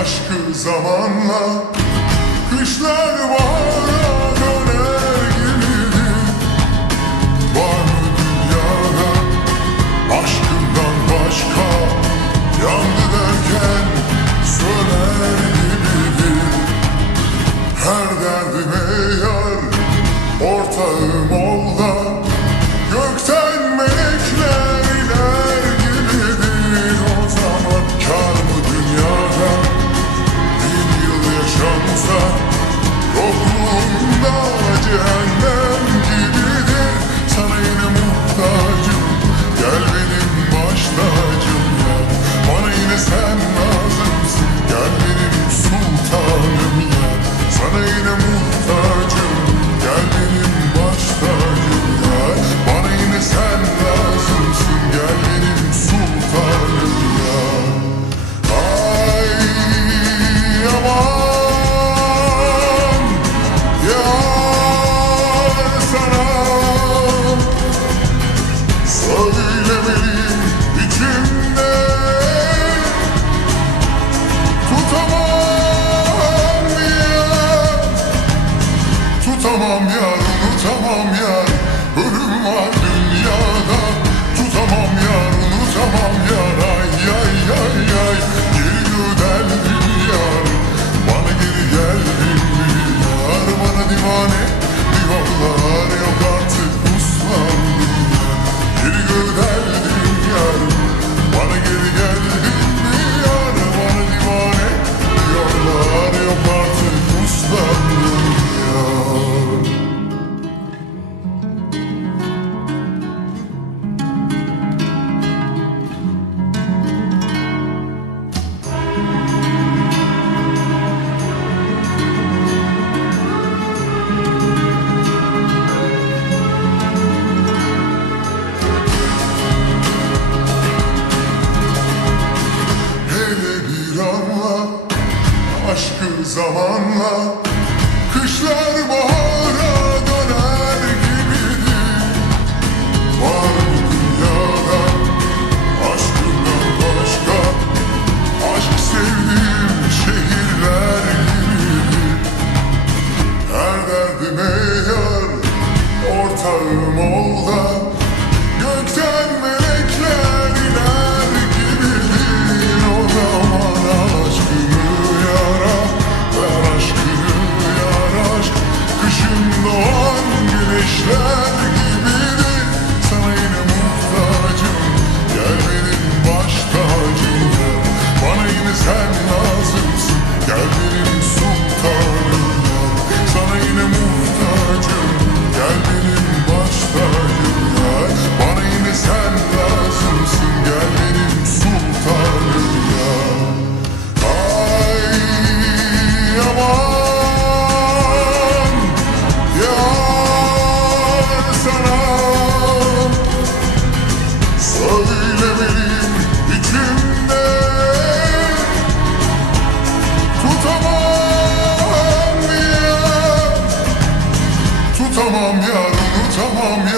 aşkı zamanla Kışlar bahara döner gibi. Var mı dünyada aşkından başka? Yandı derken söner gibi. Her derdime yar ortağım oldu unutamam yar, unutamam yar Ölüm var. Zamanla kışlar bahara döner gibidir Var bu dünyada aşkından başka Aşk sevdiğim şehirler gibidir Her derdime yar ortağım ol Söylemeliyim içimde Tutamam ya Tutamam ya unutamam ya.